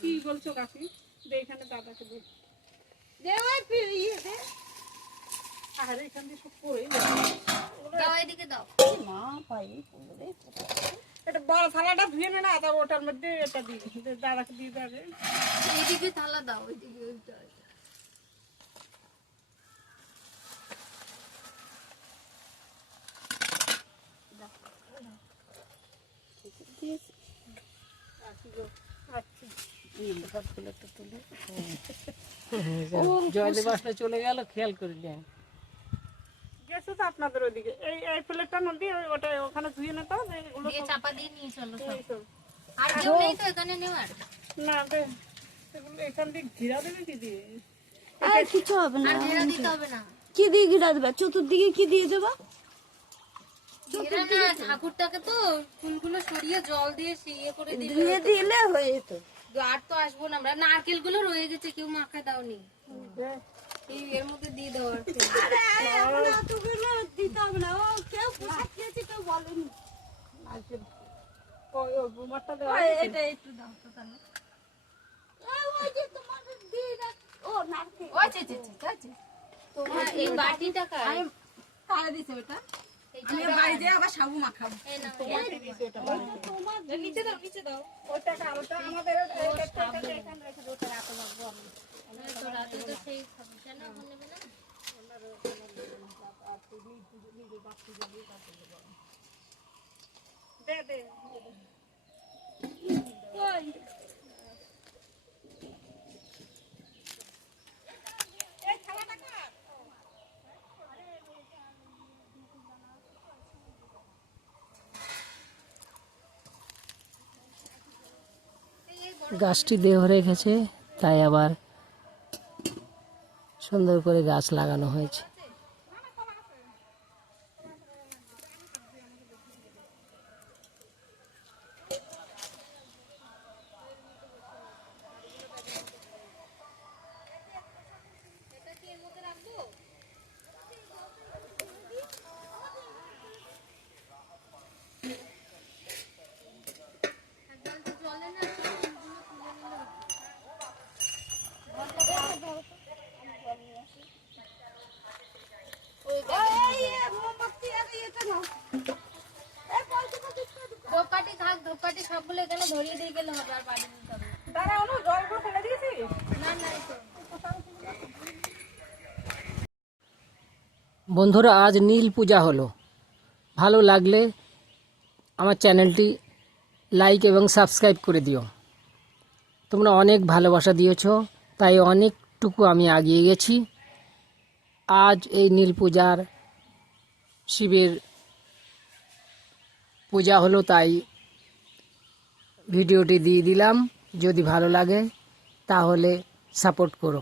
কি বলছো কাকি? এখানে দাদাকে দে, আরে এখান দিয়ে সব পড়ে দাও, এদিকে দাও। মা পাই এটা বড় থালাটা ধুয়ে নে না, তারপর ওটার মধ্যে এটা দিয়ে দাদাকে দিয়ে দেবে। এদিকে থালা দাও, এদিকে ওইটা। জয়দেব আসলে চলে গেল, খেয়াল করিলেন গেছে তো আপনাদের ওইদিকে। এই প্লেটটা নদী ওটা ওখানে ধুয়ে নে তো, এগুলো দিয়ে সব চাপা দিয়ে নিয়ে চলো সব। এই সব। আর কেউ নেই তো এখানে নেওয়ার? না দে, এগুলো এখান দিয়ে ঘিরা দেবে কি দিয়ে? আর কিছু হবে না। আর ঘেরা দিতে হবে না। কি দিয়ে ঘিরা দেবে? চতুর্দিকে কি দিয়ে দেবা? ঘেরা না, ঠাকুরটাকে তো ফুলগুলো সরিয়ে জল দিয়ে ইয়ে করে দিলে দিয়ে দিলে হয়ে যেত। আর তো আসবো না আমরা। নারকেল গুলো রয়ে গেছে, কেউ মাখা দাওনি। এই এর মধ্যে দিয়ে দাও আর কি। আরে এখন এতগুলো দিতে হবে না। ও কেউ পোশাক দিয়েছে, কেউ বলেনি। ওই বুমারটা দেওয়া ওই এটা একটু দাও তো তাহলে। ওই যে তোমাদের দিয়ে রাখ। ও নারকেল। ওই চে চে চে। তোমার এই বাটিটা কার? আমি কারে দিছি ওটা? আমি বাড়ি যেয়ে আবার সাবু মাখাবো। এই নাও, তোমার নিচে দাও, নিচে দাও। ওইটা কারোটা আমাদের এখানে রেখে দিতে রাতে মাখবো আমি। তো রাতে তো সেই খাবো, কেন এখন নেবে না? দে দে কই? গাছটি দেহ রেখেছে, তাই আবার সুন্দর করে গাছ লাগানো হয়েছে। ধূপকাঠি থাক, ধূপকাঠি সবগুলো এখানে ধরিয়ে দিয়ে গেলে হবে, আর বাড়ি নিতে হবে না। তারা অন্য জল করে ফেলে দিয়েছি। না না, এই তো। বন্ধুরা, আজ নীল পূজা হলো। ভালো লাগলে আমার চ্যানেলটি লাইক এবং সাবস্ক্রাইব করে দিও। তোমরা অনেক ভালোবাসা দিয়েছো, তাই অনেকটুকু আমি এগিয়ে গেছি। আজ এই নীল পূজার শিবের পূজা হলো, তাই ভিডিওটি দিয়ে দিলাম। যদি ভালো লাগে তাহলে সাপোর্ট করো।